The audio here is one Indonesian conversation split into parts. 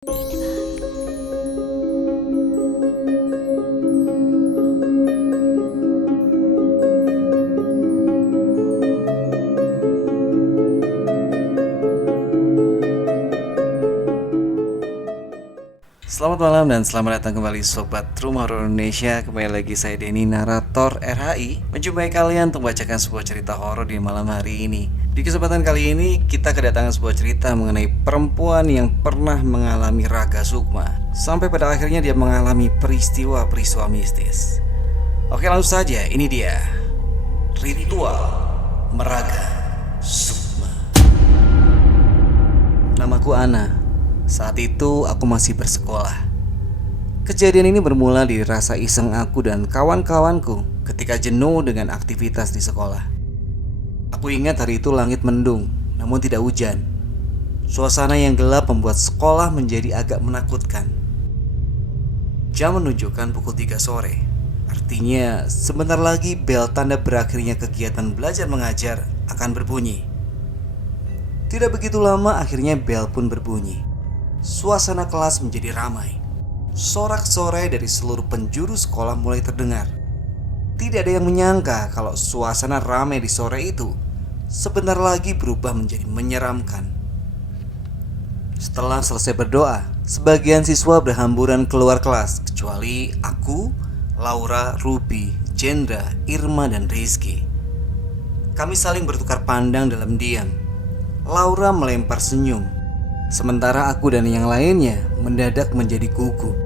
Selamat malam dan selamat datang kembali Sobat Rumah Horor Indonesia. Kembali lagi saya Denny, narator RHI, menjumpai kalian untuk membacakan sebuah cerita horor di malam hari ini. Di kesempatan kali ini kita kedatangan sebuah cerita mengenai perempuan yang pernah mengalami raga sukma, sampai pada akhirnya dia mengalami peristiwa-peristiwa mistis. Oke, langsung saja, ini dia Ritual Meraga Sukma. Namaku Ana. Saat itu aku masih bersekolah. Kejadian ini bermula dari rasa iseng aku dan kawan-kawanku ketika jenuh dengan aktivitas di sekolah. Aku ingat hari itu langit mendung, namun tidak hujan. Suasana yang gelap membuat sekolah menjadi agak menakutkan. Jam menunjukkan pukul 3 sore. Artinya sebentar lagi bel tanda berakhirnya kegiatan belajar mengajar akan berbunyi. Tidak begitu lama akhirnya bel pun berbunyi. Suasana kelas menjadi ramai. Sorak-sorai dari seluruh penjuru sekolah mulai terdengar. Tidak ada yang menyangka kalau suasana ramai di sore itu sebentar lagi berubah menjadi menyeramkan. Setelah selesai berdoa, sebagian siswa berhamburan keluar kelas, kecuali aku, Laura, Ruby, Jendra, Irma, dan Rizky. Kami saling bertukar pandang dalam diam. Laura melempar senyum, sementara aku dan yang lainnya mendadak menjadi gugup.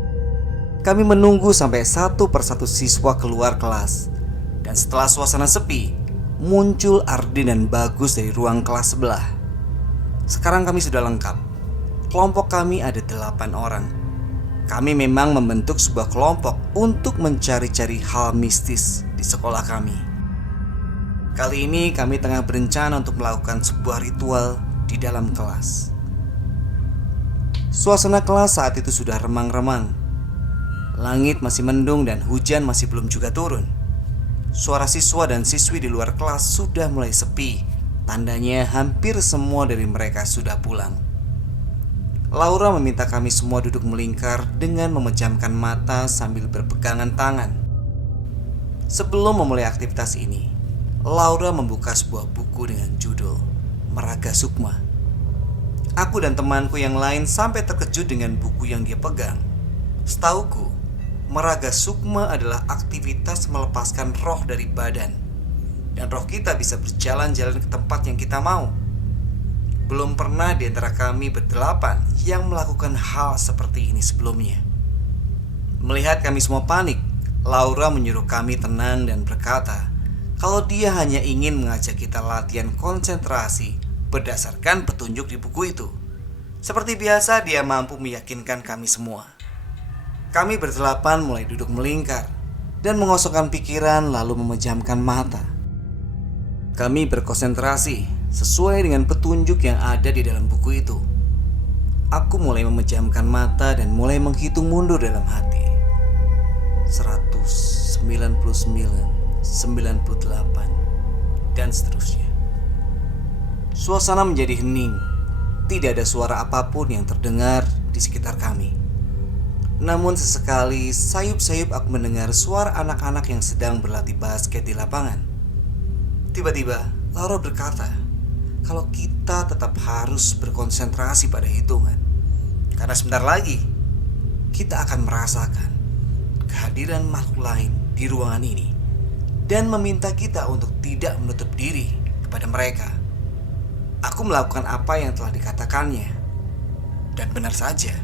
Kami menunggu sampai satu persatu siswa keluar kelas. Dan setelah suasana sepi, muncul Ardi dan Bagus dari ruang kelas sebelah. Sekarang kami sudah lengkap. Kelompok kami ada 8 orang. Kami memang membentuk sebuah kelompok untuk mencari-cari hal mistis di sekolah kami. Kali ini kami tengah berencana untuk melakukan sebuah ritual di dalam kelas. Suasana kelas saat itu sudah remang-remang. Langit masih mendung dan hujan masih belum juga turun. Suara siswa dan siswi di luar kelas sudah mulai sepi. Tandanya hampir semua dari mereka sudah pulang. Laura meminta kami semua duduk melingkar dengan memejamkan mata sambil berpegangan tangan. Sebelum memulai aktivitas ini, Laura membuka sebuah buku dengan judul Meraga Sukma. Aku dan temanku yang lain sampai terkejut dengan buku yang dia pegang. Setauku, meraga sukma adalah aktivitas melepaskan roh dari badan, dan roh kita bisa berjalan-jalan ke tempat yang kita mau. Belum pernah di antara kami berdelapan yang melakukan hal seperti ini sebelumnya. Melihat kami semua panik, Laura menyuruh kami tenang dan berkata kalau dia hanya ingin mengajak kita latihan konsentrasi berdasarkan petunjuk di buku itu. Seperti biasa, dia mampu meyakinkan kami semua. Kami berdelapan mulai duduk melingkar dan mengosongkan pikiran lalu memejamkan mata. Kami berkonsentrasi sesuai dengan petunjuk yang ada di dalam buku itu. Aku mulai memejamkan mata dan mulai menghitung mundur dalam hati. 199, 98, dan seterusnya. Suasana menjadi hening. Tidak ada suara apapun yang terdengar di sekitar kami. Namun sesekali sayup-sayup aku mendengar suara anak-anak yang sedang berlatih basket di lapangan. Tiba-tiba Laura berkata kalau kita tetap harus berkonsentrasi pada hitungan, karena sebentar lagi kita akan merasakan kehadiran makhluk lain di ruangan ini dan meminta kita untuk tidak menutup diri kepada mereka. Aku melakukan apa yang telah dikatakannya. Dan benar saja,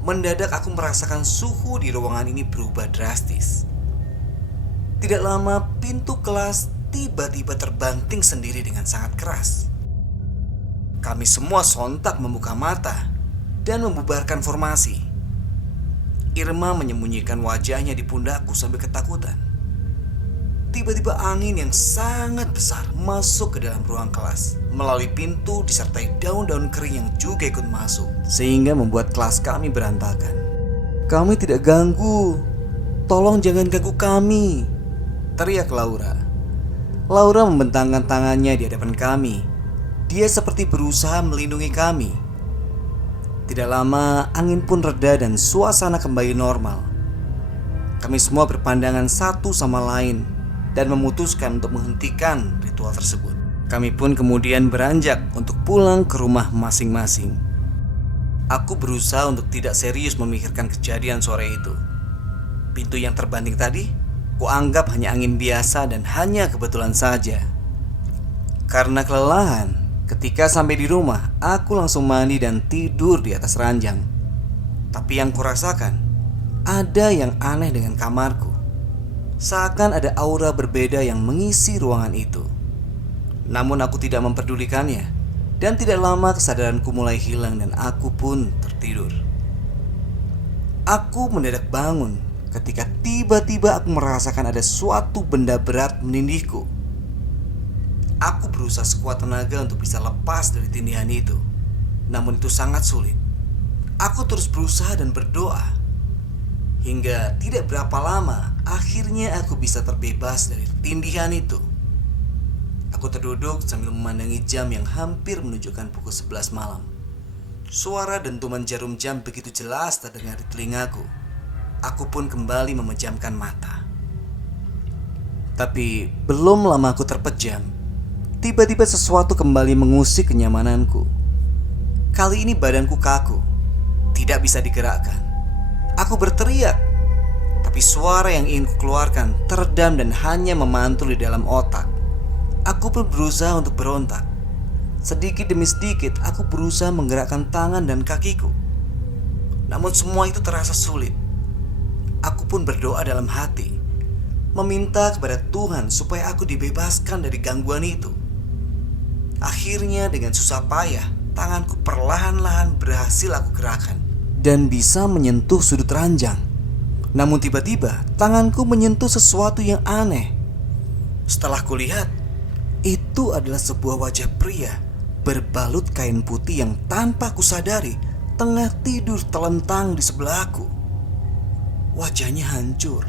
mendadak aku merasakan suhu di ruangan ini berubah drastis. Tidak lama pintu kelas tiba-tiba terbanting sendiri dengan sangat keras. Kami semua sontak membuka mata dan membubarkan formasi. Irma menyembunyikan wajahnya di pundakku sambil ketakutan. Tiba-tiba angin yang sangat besar masuk ke dalam ruang kelas melalui pintu disertai daun-daun kering yang juga ikut masuk, sehingga membuat kelas kami berantakan. Kami tidak ganggu, tolong jangan ganggu kami, teriak Laura. Laura membentangkan tangannya di hadapan kami. Dia seperti berusaha melindungi kami. Tidak lama, angin pun reda dan suasana kembali normal. Kami semua berpandangan satu sama lain dan memutuskan untuk menghentikan ritual tersebut. Kami pun kemudian beranjak untuk pulang ke rumah masing-masing. Aku berusaha untuk tidak serius memikirkan kejadian sore itu. Pintu yang terbanting tadi, kuanggap hanya angin biasa dan hanya kebetulan saja. Karena kelelahan, ketika sampai di rumah, aku langsung mandi dan tidur di atas ranjang. Tapi yang kurasakan, ada yang aneh dengan kamarku. Seakan ada aura berbeda yang mengisi ruangan itu. Namun aku tidak memperdulikannya. Dan tidak lama kesadaranku mulai hilang dan aku pun tertidur. Aku mendadak bangun ketika tiba-tiba aku merasakan ada suatu benda berat menindihku. Aku berusaha sekuat tenaga untuk bisa lepas dari tindihan itu. Namun itu sangat sulit. Aku terus berusaha dan berdoa. Hingga tidak berapa lama, akhirnya aku bisa terbebas dari tindihan itu. Aku terduduk sambil memandangi jam yang hampir menunjukkan pukul 11 malam. Suara dentuman jarum jam begitu jelas terdengar di telingaku. Aku pun kembali memejamkan mata. Tapi belum lama aku terpejam, tiba-tiba sesuatu kembali mengusik kenyamananku. Kali ini badanku kaku, tidak bisa digerakkan. Aku berteriak, tapi suara yang ingin kukeluarkan teredam dan hanya memantul di dalam otak. Aku pun berusaha untuk berontak. Sedikit demi sedikit aku berusaha menggerakkan tangan dan kakiku. Namun semua itu terasa sulit. Aku pun berdoa dalam hati, meminta kepada Tuhan supaya aku dibebaskan dari gangguan itu. Akhirnya dengan susah payah, tanganku perlahan-lahan berhasil aku gerakan dan bisa menyentuh sudut ranjang. Namun tiba-tiba tanganku menyentuh sesuatu yang aneh. Setelah kulihat, itu adalah sebuah wajah pria berbalut kain putih yang tanpa kusadari tengah tidur telentang di sebelahku. Wajahnya hancur.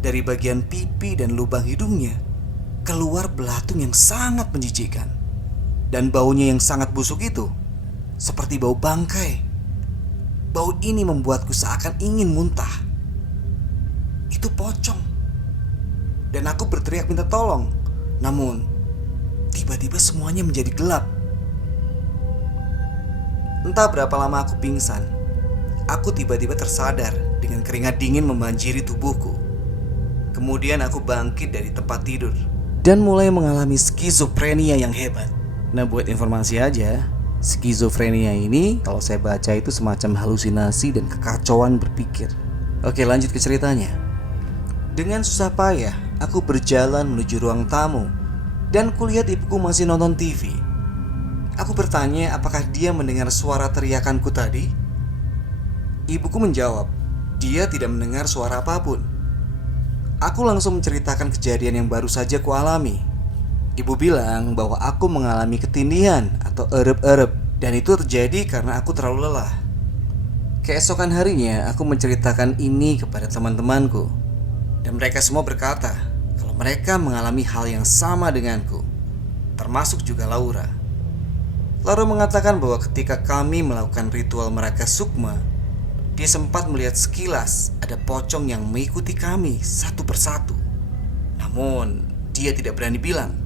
Dari bagian pipi dan lubang hidungnya keluar belatung yang sangat menjijikkan. Dan baunya yang sangat busuk itu seperti bau bangkai. Bau ini membuatku seakan ingin muntah. Itu pocong. Dan aku berteriak minta tolong. Namun tiba-tiba semuanya menjadi gelap. Entah berapa lama aku pingsan. Aku tiba-tiba tersadar dengan keringat dingin membanjiri tubuhku. Kemudian aku bangkit dari tempat tidur dan mulai mengalami skizofrenia yang hebat. Nah, buat informasi aja, skizofrenia ini kalau saya baca itu semacam halusinasi dan kekacauan berpikir. Oke, lanjut ke ceritanya. Dengan susah payah, aku berjalan menuju ruang tamu dan kulihat ibuku masih nonton TV. Aku bertanya apakah dia mendengar suara teriakanku tadi. Ibuku menjawab, dia tidak mendengar suara apapun. Aku langsung menceritakan kejadian yang baru saja kualami. Ibu bilang bahwa aku mengalami ketindihan atau erep-erep, dan itu terjadi karena aku terlalu lelah. Keesokan harinya aku menceritakan ini kepada teman-temanku, dan mereka semua berkata kalau mereka mengalami hal yang sama denganku, termasuk juga Laura. Laura mengatakan bahwa ketika kami melakukan ritual Meraka Sukma, dia sempat melihat sekilas ada pocong yang mengikuti kami satu persatu. Namun dia tidak berani bilang.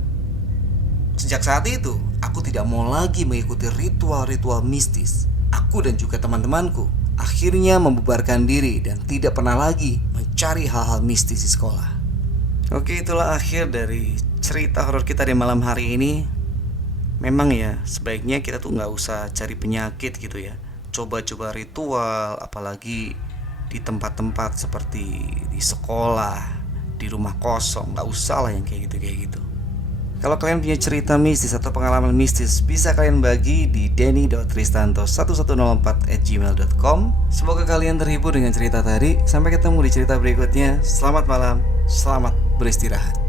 Sejak saat itu, aku tidak mau lagi mengikuti ritual-ritual mistis. Aku dan juga teman-temanku akhirnya membubarkan diri dan tidak pernah lagi mencari hal-hal mistis di sekolah. Oke, itulah akhir dari cerita horor kita di malam hari ini. Memang ya, sebaiknya kita tuh gak usah cari penyakit gitu ya. Coba-coba ritual, apalagi di tempat-tempat seperti di sekolah, di rumah kosong. Gak usah lah yang kayak gitu. Kalau kalian punya cerita mistis atau pengalaman mistis, bisa kalian bagi di denny.tristanto1104@gmail.com. Semoga kalian terhibur dengan cerita tadi. Sampai ketemu di cerita berikutnya. Selamat malam, selamat beristirahat.